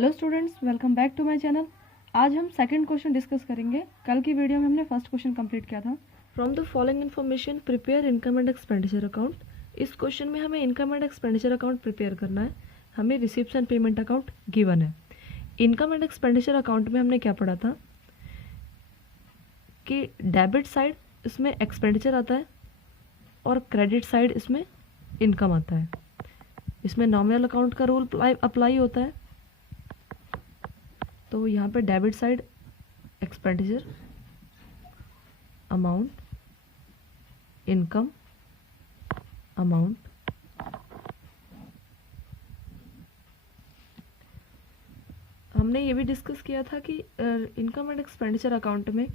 Hello students, welcome back to my channel. आज हम second question discuss करेंगे। कल की वीडियो में हमने फर्स्ट क्वेश्चन कंप्लीट किया था। From the following information prepare income and expenditure account. इस क्वेश्चन में हमें income and expenditure account prepare करना है। हमें receipts and payment account given है। इनकम एंड एक्सपेंडिचर अकाउंट में हमने क्या पढ़ा था कि डेबिट साइड इसमें एक्सपेंडिचर आता है और क्रेडिट साइड इसमें इनकम आता है। इसमें नॉमिनल अकाउंट का रूल अप्लाई होता है। तो यहाँ पे debit side expenditure, amount, income, amount, हमने ये भी डिस्कस किया था कि इनकम एंड एक्सपेंडिचर अकाउंट में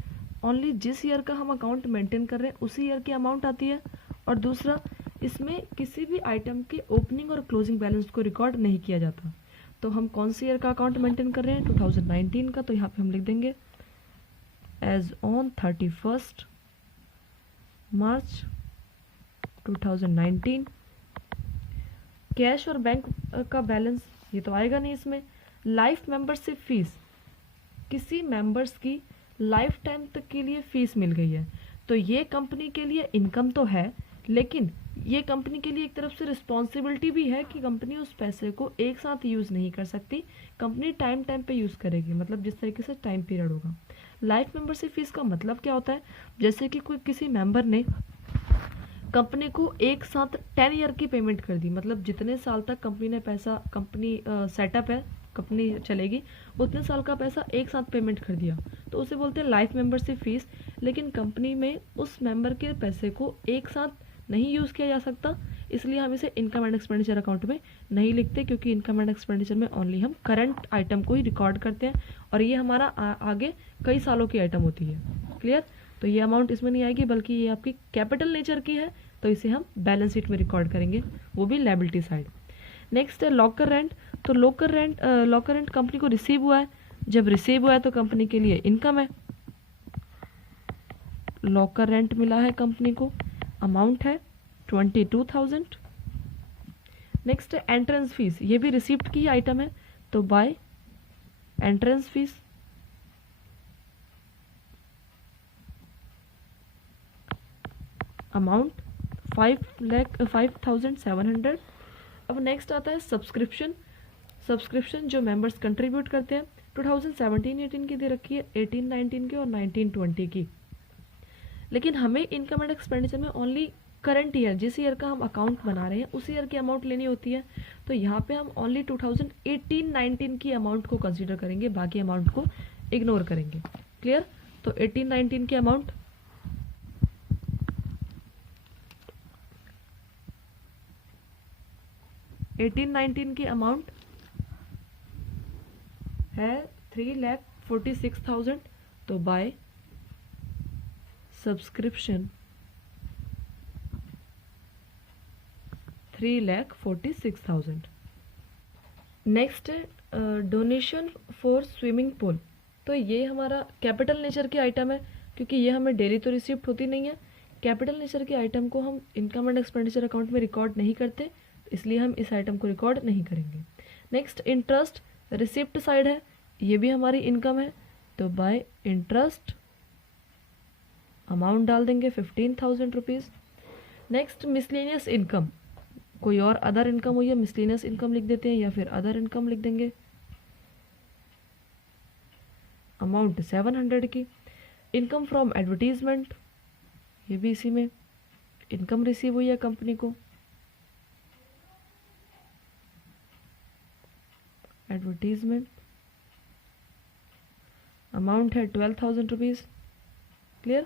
ओनली जिस ईयर का हम अकाउंट मेंटेन कर रहे हैं उसी ईयर की अमाउंट आती है। और दूसरा, इसमें किसी भी आइटम के ओपनिंग और क्लोजिंग बैलेंस को रिकॉर्ड नहीं किया जाता। तो हम कौन सी ईयर का अकाउंट मेंटेन कर रहे हैं? 2019 का। तो यहाँ पे हम लिख देंगे एज ऑन 31 मार्च 2019। कैश और बैंक का बैलेंस ये तो आएगा नहीं इसमें। लाइफ मेंबरशिप फीस, किसी मेंबर्स की लाइफ टाइम तक के लिए फीस मिल गई है तो ये कंपनी के लिए इनकम तो है, लेकिन ये कंपनी के लिए एक तरफ से रिस्पॉन्सिबिलिटी भी है कि कंपनी उस पैसे को एक साथ यूज़ नहीं कर सकती। कंपनी टाइम टाइम पे यूज़ करेगी, मतलब जिस तरीके से टाइम पीरियड होगा। लाइफ मेंबरशिप फीस का मतलब क्या होता है? जैसे कि कोई किसी मेंबर ने कंपनी को एक साथ 10 ईयर की पेमेंट कर दी, मतलब जितने साल तक कंपनी ने पैसा सेटअप है, कंपनी चलेगी, उतने साल का पैसा एक साथ पेमेंट कर दिया, तो उसे बोलते हैं लाइफ मेंबरशिप फीस। लेकिन कंपनी में उस मेंबर के पैसे को एक साथ नहीं यूज़ किया जा सकता, इसलिए हम इसे इनकम एंड एक्सपेंडिचर अकाउंट में नहीं लिखते, क्योंकि इनकम एंड एक्सपेंडिचर में ओनली हम करंट आइटम को ही रिकॉर्ड करते हैं और ये हमारा आगे कई सालों की आइटम होती है। क्लियर? तो ये अमाउंट इसमें नहीं आएगी, बल्कि ये आपकी कैपिटल नेचर की है, तो इसे हम बैलेंस शीट में रिकॉर्ड करेंगे, वो भी लायबिलिटी साइड। नेक्स्ट है लॉकर रेंट। तो लॉकर रेंट कंपनी को रिसीव हुआ है। जब रिसीव हुआ है तो कंपनी के लिए इनकम है। लॉकर रेंट मिला है कंपनी को, अमाउंट है 22,000। नेक्स्ट है एंट्रेंस फीस, ये भी रिसिप्ट की आइटम है, तो बाय एंट्रेंस फीस, अमाउंट 5,700। अब नेक्स्ट आता है सब्सक्रिप्शन। सब्सक्रिप्शन जो मेंबर्स कंट्रीब्यूट करते हैं, 2017-18 की दे रखी है, 18-19 की और 19-20 की। लेकिन हमें इनकम एंड एक्सपेंडिचर में ओनली करंट ईयर, जिस ईयर का हम अकाउंट बना रहे हैं उसी ईयर की अमाउंट लेनी होती है। तो यहाँ पे हम ओनली 2018-19 की अमाउंट को कंसीडर करेंगे, बाकी अमाउंट को इग्नोर करेंगे। क्लियर? तो 18-19 की अमाउंट है 3,46,000। तो बाय सब्सक्रिप्शन 3,46,000। नेक्स्ट है डोनेशन फॉर स्विमिंग पूल। तो ये हमारा कैपिटल नेचर की आइटम है, क्योंकि ये हमें डेली तो रिसिप्ट होती नहीं है। कैपिटल नेचर की आइटम को हम इनकम एंड एक्सपेंडिचर अकाउंट में रिकॉर्ड नहीं करते, इसलिए हम इस आइटम को रिकॉर्ड नहीं करेंगे। नेक्स्ट इंटरेस्ट, रिसिप्ट साइड है, ये भी हमारी इनकम है, तो बाय इंटरेस्ट अमाउंट डाल देंगे 15,000 रुपीज़। नेक्स्ट मिसलेनियस इनकम, कोई और अदर इनकम हुई है, मिसलेनियस इनकम लिख देते हैं या फिर अदर इनकम लिख देंगे, अमाउंट 700 की। इनकम फ्रॉम एडवर्टीजमेंट, ये भी इसी में इनकम रिसीव हुई है कंपनी को, एडवर्टीजमेंट, अमाउंट है 12,000 रुपीज़। क्लियर?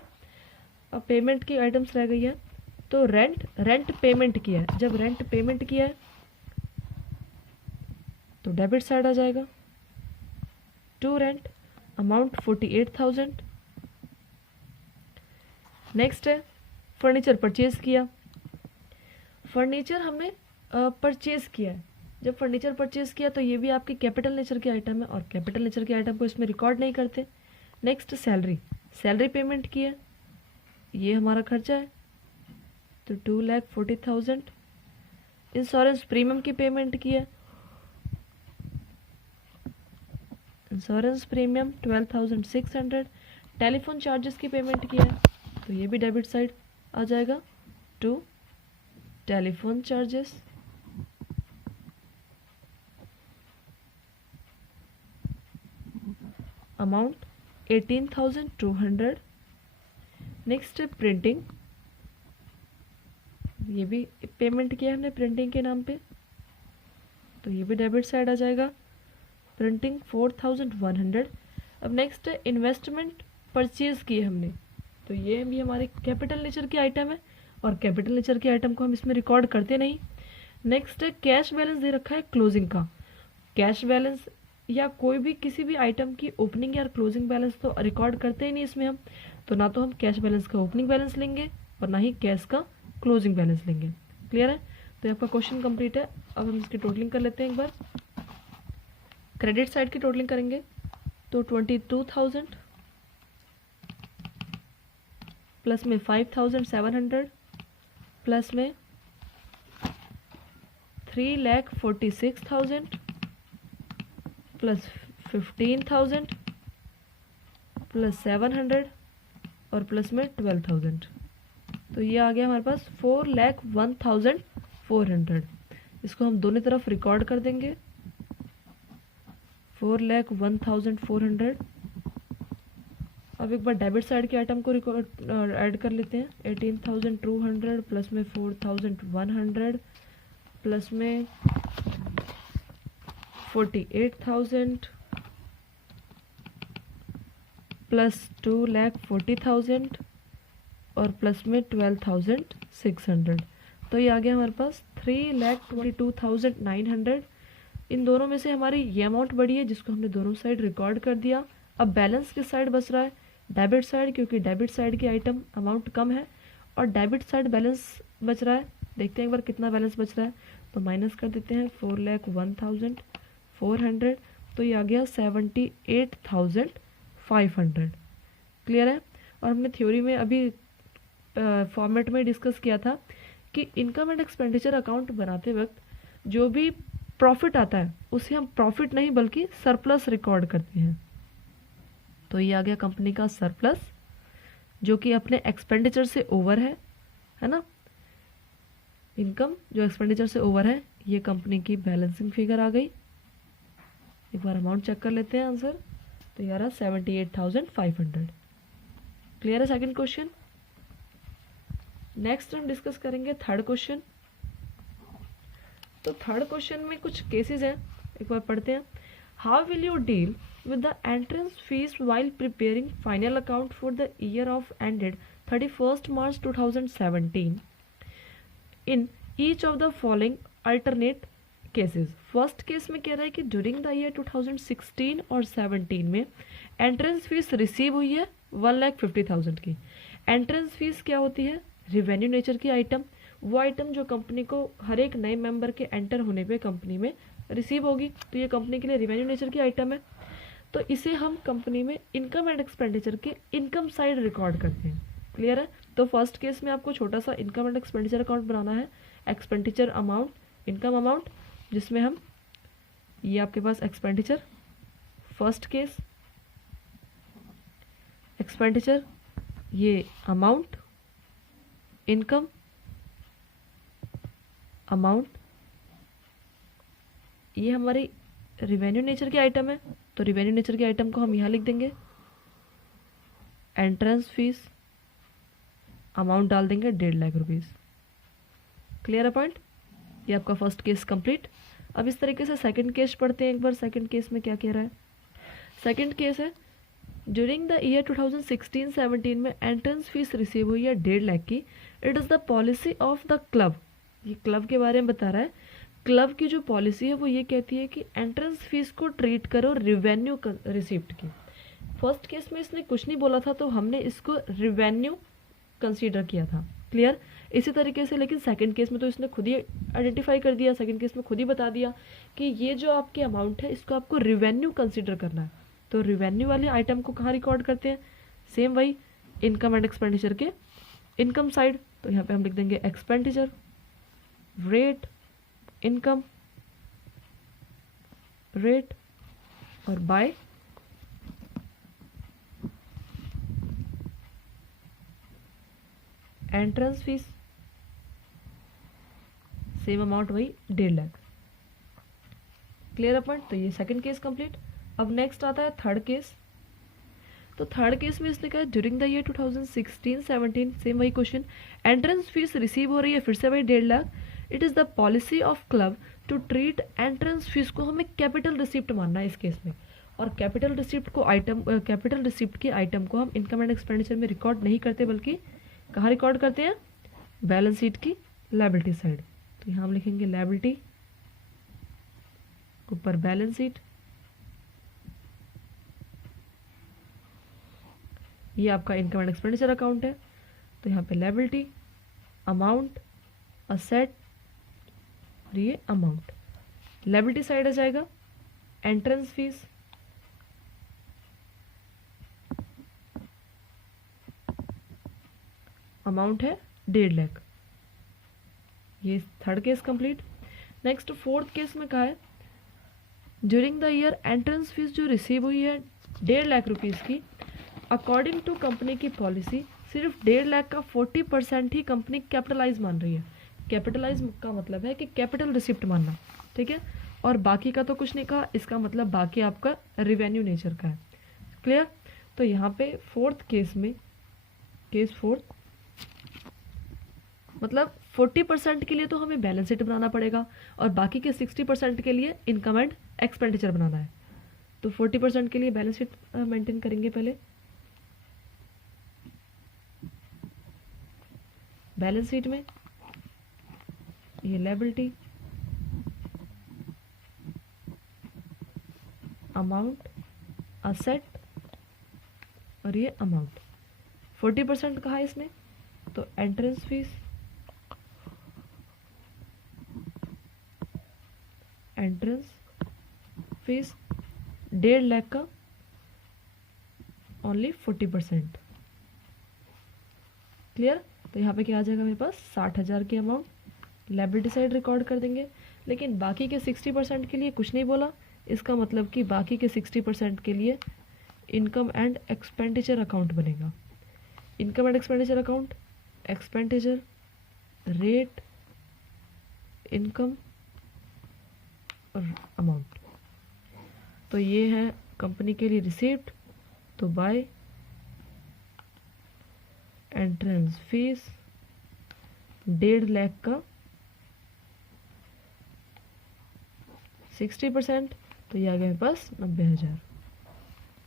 अब पेमेंट की आइटम्स रह गई है। तो रेंट पेमेंट किया है, जब रेंट पेमेंट किया है तो डेबिट साइड आ जाएगा। To rent, amount 48,000। नेक्स्ट है फर्नीचर परचेज किया। फर्नीचर हमने परचेज किया है, जब फर्नीचर परचेज किया तो ये भी आपकी कैपिटल नेचर की आइटम है और कैपिटल नेचर की आइटम को इसमें रिकॉर्ड नहीं करते। नेक्स्ट सैलरी पेमेंट की है, ये हमारा खर्चा है, तो 2,40,000। इंश्योरेंस प्रीमियम की पेमेंट की है, इंश्योरेंस प्रीमियम 12,600, टेलीफोन चार्जेस की पेमेंट किया है तो ये भी डेबिट साइड आ जाएगा to telephone charges. Amount 18,200। Next है प्रिंटिंग, ये भी पेमेंट किया हमने प्रिंटिंग के नाम पे तो ये भी डेबिट साइड आ जाएगा, प्रिंटिंग 4,100। अब नेक्स्ट है इन्वेस्टमेंट परचेज की हमने तो ये भी हमारे कैपिटल नेचर की आइटम है और कैपिटल नेचर के आइटम को हम इसमें रिकॉर्ड करते नहीं। नेक्स्ट है कैश बैलेंस दे रखा है क्लोजिंग का, कैश बैलेंस या कोई भी किसी भी आइटम की ओपनिंग या क्लोजिंग बैलेंस तो रिकॉर्ड करते ही नहीं इसमें हम, तो ना तो हम कैश बैलेंस का ओपनिंग बैलेंस लेंगे और ना ही कैश का क्लोजिंग बैलेंस लेंगे। क्लियर है, तो ये आपका क्वेश्चन कंप्लीट है। अब हम इसकी टोटलिंग कर लेते हैं एक बार। क्रेडिट साइड की टोटलिंग करेंगे तो 22,000 प्लस में 5,700 प्लस में 3,46,000 प्लस 15,000 प्लस 700 और प्लस में 12,000, तो ये आ गया हमारे पास 4,01,400। इसको हम दोनों तरफ रिकॉर्ड कर देंगे 4,01,400। अब एक बार डेबिट साइड के आइटम को रिकॉर्ड ऐड कर लेते हैं 18,200 प्लस में 4,100 प्लस में 48,000 प्लस 2,40,000 और प्लस में 12,600, तो ये आ गया हमारे पास 3,22,900। इन दोनों में से हमारी ये अमाउंट बढ़ी है जिसको हमने दोनों साइड रिकॉर्ड कर दिया। अब बैलेंस किस साइड बच रहा है, डेबिट साइड, क्योंकि डेबिट साइड की आइटम अमाउंट कम है और डेबिट साइड बैलेंस बच रहा है। देखते हैं एक बार कितना बैलेंस बच रहा है, तो माइनस कर देते हैं 4,01,400, तो ये आ गया 78,500। क्लियर है, और हमने थ्योरी में अभी फॉर्मेट में डिस्कस किया था कि इनकम एंड एक्सपेंडिचर अकाउंट बनाते वक्त जो भी प्रॉफिट आता है उसे हम प्रॉफिट नहीं बल्कि सरप्लस रिकॉर्ड करते हैं। तो ये आ गया कंपनी का सरप्लस जो कि अपने एक्सपेंडिचर से ओवर है ना। इनकम जो एक्सपेंडिचर से ओवर है, ये कंपनी की बैलेंसिंग फिगर आ गई। एक बार अमाउंट चेक कर लेते हैं आंसर, तो ये आ रहा 78,500। क्लियर है सेकंड क्वेश्चन। नेक्स्ट हम डिस्कस करेंगे थर्ड क्वेश्चन। तो थर्ड क्वेश्चन में कुछ केसेस हैं, एक बार पढ़ते हैं। How will you deal with the entrance fees while preparing final account for the year of ended 31st March 2017 in each of the following alternate cases। First case में कह रहा है कि ड्यूरिंग द ईयर 2016 और 17 में entrance fees receive हुई है 1,50,000 की। एंट्रेंस फीस क्या होती है, रिवेन्यू नेचर की आइटम, वो आइटम जो कंपनी को हर एक नए मेंबर के एंटर होने पे कंपनी में रिसीव होगी, तो ये कंपनी के लिए रिवेन्यू नेचर की आइटम है। तो इसे हम कंपनी में इनकम एंड एक्सपेंडिचर के इनकम साइड रिकॉर्ड करते हैं। क्लियर है, तो फर्स्ट केस में आपको छोटा सा इनकम एंड एक्सपेंडिचर अकाउंट बनाना है, एक्सपेंडिचर अमाउंट, इनकम अमाउंट, जिसमें हम ये आपके पास एक्सपेंडिचर, फर्स्ट केस एक्सपेंडिचर, ये अमाउंट, इनकम अमाउंट, ये हमारी रिवेन्यू नेचर की आइटम है, तो रिवेन्यू नेचर के आइटम को हम यहाँ लिख देंगे, एंट्रेंस फीस, अमाउंट डाल देंगे 1.5 लाख रुपीज़। क्लियर है पॉइंट, ये आपका फर्स्ट केस कंप्लीट। अब इस तरीके से सेकंड केस पढ़ते हैं एक बार। सेकंड केस में क्या कह रहा है, सेकंड केस है ड्यूरिंग द ईयर 2016-17 में एंट्रेंस फीस रिसीव हुई है 1.5 लाख की। It is the policy of the club, ये क्लब के बारे में बता रहा है। क्लब की जो पॉलिसी है वो ये कहती है कि एंट्रेंस फीस को ट्रीट करो रिवेन्यू रिसिप्ट की। फर्स्ट केस में इसने कुछ नहीं बोला था तो हमने इसको रिवेन्यू कंसीडर किया था। क्लियर, इसी तरीके से लेकिन सेकंड केस में तो इसने खुद ही आइडेंटिफाई कर दिया, सेकंड केस में खुद ही बता दिया कि ये जो आपकी अमाउंट है इसको आपको रिवेन्यू कंसीडर करना है। तो रिवेन्यू वाले आइटम को कहाँ रिकॉर्ड करते हैं, सेम वही इनकम एंड एक्सपेंडिचर के इनकम साइड। तो यहाँ पे हम लिख देंगे एक्सपेंडिचर, रेट, इनकम, रेट और by entrance fees same amount वही 1.5 लाख। क्लियर अपन? तो ये सेकंड केस कंप्लीट। अब नेक्स्ट आता है थर्ड केस। तो थर्ड केस में इसने कहा ड्यूरिंग द ईयर 2016-17 सेम वही क्वेश्चन, एंट्रेंस फीस रिसीव हो रही है फिर से वही 1.5 lakh. It is the policy of club to treat entrance fees को हमें कैपिटल रिसिप्ट मानना है इस केस में, और कैपिटल रिसिप्ट के आइटम को हम इनकम एंड एक्सपेंडिचर में रिकॉर्ड नहीं करते बल्कि कहाँ रिकॉर्ड करते हैं? बैलेंस शीट की लायबिलिटी साइड। तो यहाँ हम लिखेंगे लायबिलिटी, ऊपर बैलेंस शीट। ये आपका इनकम एंड एक्सपेंडिचर अकाउंट है, तो यहाँ पे लायबिलिटी, अमाउंट, असेट और ये अमाउंट। लायबिलिटी साइड आ जाएगा एंट्रेंस फीस, अमाउंट है 1.5 लाख। ये third case complete. Next fourth case में कहा है during the year entrance fees जो रिसीव हुई है 1.5 लाख रुपीज़ की, अकॉर्डिंग टू कंपनी की पॉलिसी सिर्फ 1.5 लाख का 40% ही कंपनी कैपिटलाइज मान रही है। कैपिटलाइज का मतलब है कि कैपिटल रिसिप्ट मानना, ठीक है, और बाकी का तो कुछ नहीं कहा, इसका मतलब बाकी आपका रेवेन्यू नेचर का है। क्लियर? तो यहाँ पे फोर्थ केस में, केस फोर्थ मतलब 40% के लिए तो हमें बैलेंस शीट बनाना पड़ेगा और बाकी के 60% के लिए इनकम एंड एक्सपेंडिचर बनाना है। तो 40% के लिए बैलेंस शीट मेंटेन करेंगे पहले। बैलेंस शीट में ये लायबिलिटी, अमाउंट, असेट और ये अमाउंट। 40% कहा है इसने, तो entrance fees, entrance fees 1.5 lakh का ओनली 40%। क्लियर? तो यहाँ पे क्या आ जाएगा मेरे पास 60,000 की अमाउंट लायबिलिटी साइड रिकॉर्ड कर देंगे। लेकिन बाकी के 60% के लिए कुछ नहीं बोला, इसका मतलब कि बाकी के 60% के लिए इनकम एंड एक्सपेंडिचर अकाउंट बनेगा। Income and expenditure account, expenditure, rate, income और अमाउंट। तो ये है कंपनी के लिए रिसिप्ट। तो बाय एंट्रेंस फीस 1.5 लाख का 60%, तो ये आ गया मेरे पास 90,000।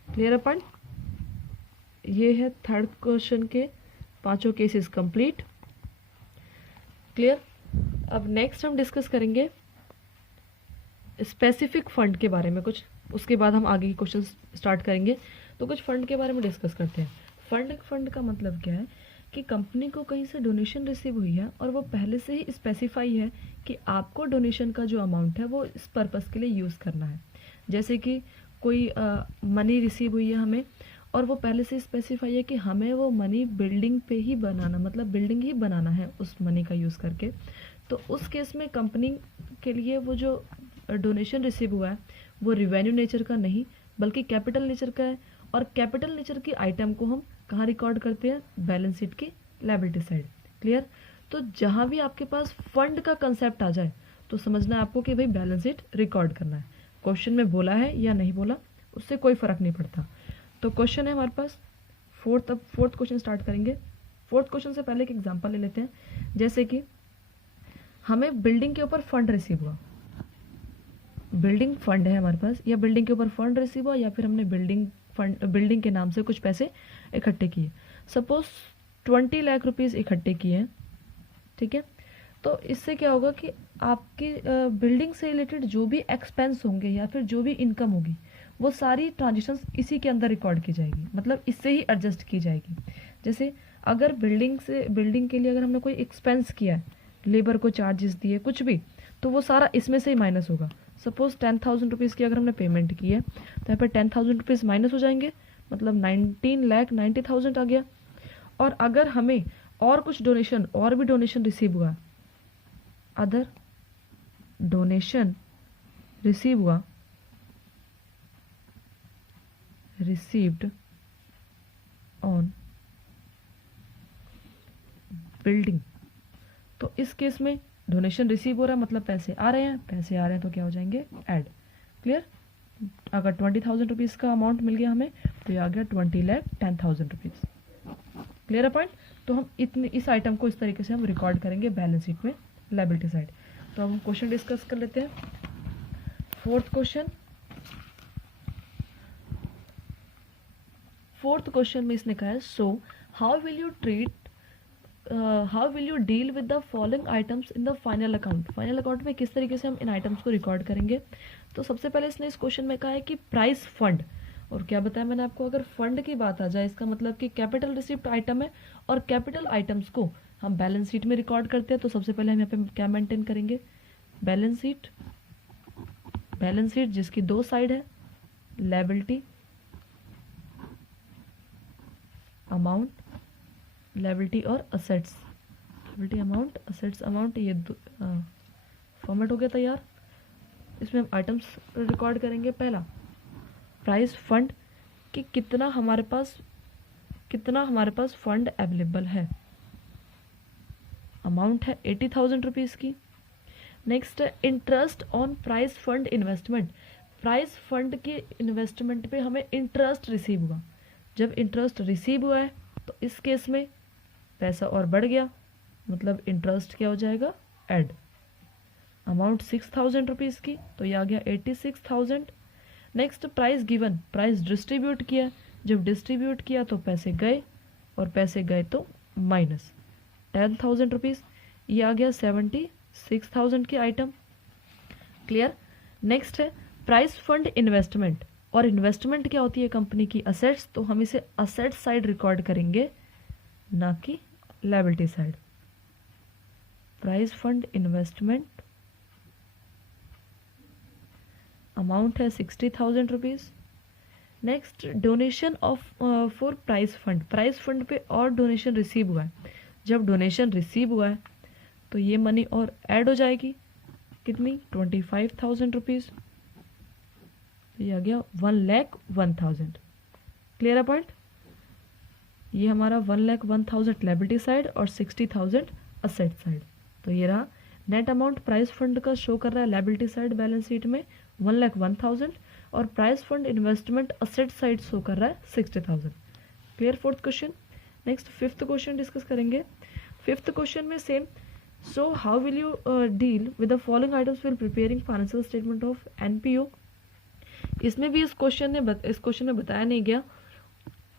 क्लियर अपन? ये है थर्ड क्वेश्चन के पांचों केसेस कंप्लीट। क्लियर? अब नेक्स्ट हम डिस्कस करेंगे स्पेसिफिक फंड के बारे में कुछ, उसके बाद हम आगे के क्वेश्चन स्टार्ट करेंगे। तो कुछ फंड के बारे में डिस्कस करते हैं। फंड का मतलब क्या है कि कंपनी को कहीं से डोनेशन रिसीव हुई है और वो पहले से ही स्पेसिफाई है कि आपको डोनेशन का जो अमाउंट है वो इस पर्पस के लिए यूज़ करना है। जैसे कि कोई मनी रिसीव हुई है हमें और वो पहले से स्पेसिफाई है कि हमें वो मनी बिल्डिंग पे ही बनाना, मतलब बिल्डिंग ही बनाना है उस मनी का यूज़ करके। तो उस केस में कंपनी के लिए वो जो डोनेशन रिसीव हुआ है वो रिवेन्यू नेचर का नहीं बल्कि कैपिटल नेचर का है, और कैपिटल नेचर की आइटम को हम कहाँ रिकॉर्ड करते हैं? बैलेंस शीट की लायबिलिटी साइड। क्लियर? तो जहाँ भी आपके पास फंड का कंसेप्ट आ जाए तो समझना है आपको कि भाई बैलेंस शीट रिकॉर्ड करना है। क्वेश्चन में बोला है या नहीं बोला उससे कोई फर्क नहीं पड़ता। तो क्वेश्चन है हमारे पास फोर्थ। अब फोर्थ क्वेश्चन स्टार्ट करेंगे। फोर्थ क्वेश्चन से पहले एक एग्जांपल ले लेते हैं। जैसे कि हमें बिल्डिंग के ऊपर फंड रिसीव हुआ, बिल्डिंग फंड है हमारे पास, या बिल्डिंग के ऊपर फंड रिसीव हुआ, या फिर हमने बिल्डिंग के नाम से कुछ पैसे इकट्ठे किए। सपोज 20 लाख रुपीज़ इकट्ठे किए हैं, ठीक है। तो इससे क्या होगा कि आपकी बिल्डिंग से रिलेटेड जो भी एक्सपेंस होंगे या फिर जो भी इनकम होगी वो सारी ट्रांजेक्शन्स इसी के अंदर रिकॉर्ड की जाएगी, मतलब इससे ही एडजस्ट की जाएगी। जैसे अगर बिल्डिंग के लिए अगर हमने कोई एक्सपेंस किया है, लेबर को चार्जेस दिए कुछ भी, तो वो सारा इसमें से ही माइनस होगा। सपोज 10,000 रुपीज़ की अगर हमने पेमेंट की है तो यहाँ पर 10,000 रुपीज़ माइनस हो जाएंगे, मतलब 19,90,000 आ गया। और अगर हमें और कुछ डोनेशन, और भी डोनेशन रिसीव हुआ, अदर डोनेशन रिसीव हुआ, रिसीव्ड ऑन बिल्डिंग। तो इस केस में डोनेशन रिसीव हो रहा है मतलब पैसे आ रहे हैं, पैसे आ रहे हैं तो क्या हो जाएंगे, ऐड। क्लियर। अगर 20,000 रुपीज़ का अमाउंट मिल गया हमें तो ये आ गया 20,10,000 रुपीज़। क्लियर है पॉइंट। तो हम इतने इस आइटम को इस तरीके से हम रिकॉर्ड करेंगे बैलेंस शीट में लायबिलिटी साइड। तो अब हम क्वेश्चन डिस्कस कर लेते हैं। फोर्थ क्वेश्चन में इसने कहा है, so how will you deal with the following items in the final account. Final account में किस तरीके से हम इन आइटम्स को रिकॉर्ड करेंगे। तो सबसे पहले इसने इस क्वेश्चन में कहा है कि प्राइस फंड, और क्या बताया मैंने आपको, अगर फंड की बात आ जाए इसका मतलब कि कैपिटल रिसिप्ट आइटम है और कैपिटल आइटम्स को हम बैलेंस शीट में रिकॉर्ड करते हैं। तो सबसे पहले हम यहाँ पे क्या मेंटेन करेंगे, बैलेंस शीट जिसकी दो साइड है, लायबिलिटी अमाउंट, लायबिलिटी और assets, liability amount, assets amount, ये फॉर्मेट हो गया तैयार। इसमें हम आइटम्स रिकॉर्ड करेंगे। पहला प्राइस फंड कि कितना हमारे पास फंड अवेलेबल है, अमाउंट है 80,000 रुपीज़ की। नेक्स्ट है interest on price fund investment, price fund के इन्वेस्टमेंट पे हमें इंटरेस्ट रिसीव हुआ। जब इंटरेस्ट रिसीव हुआ है तो इस केस में पैसा और बढ़ गया मतलब इंटरेस्ट क्या हो जाएगा, ऐड। अमाउंट 6,000 रुपीज़ की तो ये आ गया 86,000। Next price given, price distribute किया, जब डिस्ट्रीब्यूट किया तो पैसे गए और पैसे गए तो माइनस 10,000 रुपीज़, ये आ गया 76,000 की आइटम। क्लियर। नेक्स्ट है प्राइस फंड इन्वेस्टमेंट, और इन्वेस्टमेंट क्या होती है कंपनी की, असेट्स। तो हम इसे असेट साइड रिकॉर्ड करेंगे ना कि liability side. Price fund investment amount है 60,000 rupees. Next donation of for price fund, price fund पे और डोनेशन रिसीव हुआ है। जब डोनेशन रिसीव हुआ है तो ये मनी और ऐड हो जाएगी, कितनी, 25,000 रुपीज़। ये आ गया 1,01,000। क्लियर है पॉइंट। ये हमारा 1,01,000 लायबिलिटी साइड और 60,000 असेट साइड। तो ये रहा नेट अमाउंट प्राइस फंड का शो कर रहा है लायबिलिटी साइड बैलेंस शीट में 1,01,000 और price fund investment asset side show कर रहा है 60,000। Clear fourth question. Next fifth question discuss करेंगे। फिफ्थ क्वेश्चन में same, so how will you deal with the following items will preparing financial statement of NPO. इसमें भी इस question में बताया नहीं गया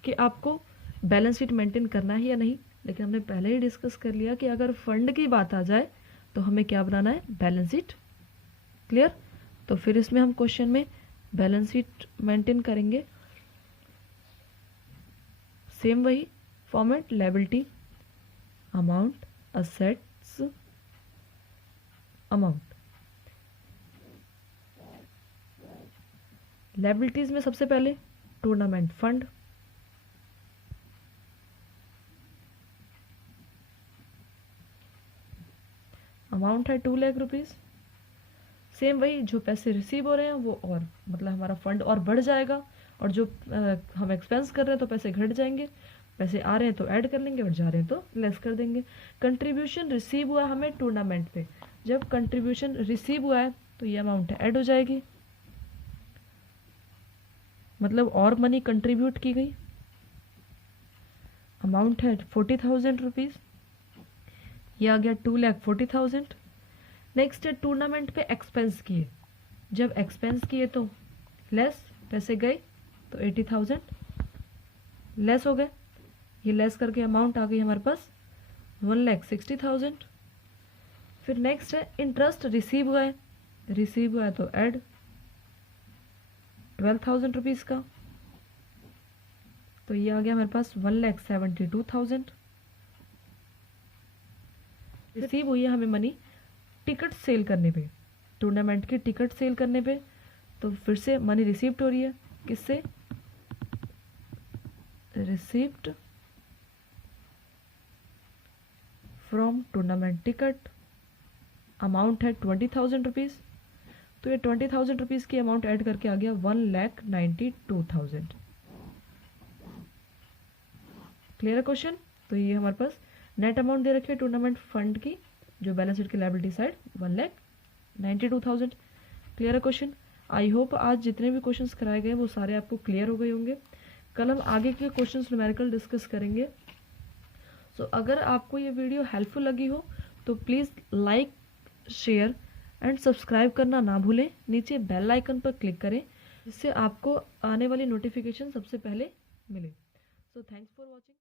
कि आपको बैलेंस शीट मेंटेन करना है या नहीं, लेकिन हमने पहले ही डिस्कस कर लिया कि अगर फंड की बात आ जाए तो हमें क्या बनाना है, बैलेंस शीट। क्लियर। तो फिर इसमें हम क्वेश्चन में बैलेंस शीट मेंटेन करेंगे, सेम वही format, liability amount, assets amount. Liabilities में सबसे पहले टूर्नामेंट फंड, अमाउंट है 2 लाख रुपीज़। सेम वही, जो पैसे रिसीव हो रहे हैं वो और मतलब हमारा फंड और बढ़ जाएगा, और जो हम एक्सपेंस कर रहे हैं तो पैसे घट जाएंगे, पैसे आ रहे हैं तो ऐड कर लेंगे और जा रहे हैं तो लेस कर देंगे। कंट्रीब्यूशन रिसीव हुआ हमें टूर्नामेंट पे, जब कंट्रीब्यूशन रिसीव हुआ है तो ये अमाउंट ऐड हो जाएगी, मतलब और मनी कंट्रीब्यूट की गई। अमाउंट है 40,000 रुपीज़, ये आ गया 2,40,000। नेक्स्ट है टूर्नामेंट पे एक्सपेंस किए, जब एक्सपेंस किए तो लेस, पैसे गए तो 80,000 लेस हो गए, ये लेस करके अमाउंट आ गई हमारे पास 1,60,000। फिर नेक्स्ट है इंटरेस्ट रिसीव हुआ है तो ऐड 12,000 रुपीज़ का, तो ये आ गया हमारे पास 1,72,000। रिसीव हुई है हमें मनी टिकट सेल करने पे, टूर्नामेंट की टिकट सेल करने पे, तो फिर से मनी रिसीव्ड हो रही है, किससे, received from tournament ticket. Amount है 20,000 रुपीज़, तो ये 20,000 रुपीज़ की अमाउंट ऐड करके आ गया 1,92,000। क्लियर है क्वेश्चन। तो ये हमारे पास नेट अमाउंट दे रखी है टूर्नामेंट फंड की, जो बैलेंस शीट की लायबिलिटी साइड 1,92,000। क्लियर है क्वेश्चन? आई होप आज जितने भी क्वेश्चंस कराए गए वो सारे आपको क्लियर हो गए होंगे। कल हम आगे के क्वेश्चंस न्यूमेरिकल डिस्कस करेंगे। सो अगर आपको ये वीडियो हेल्पफुल लगी हो तो please like, share and subscribe करना ना भूलें। नीचे बेल आइकन पर क्लिक करें जिससे आपको आने वाली नोटिफिकेशन सबसे पहले मिले। So thanks for watching.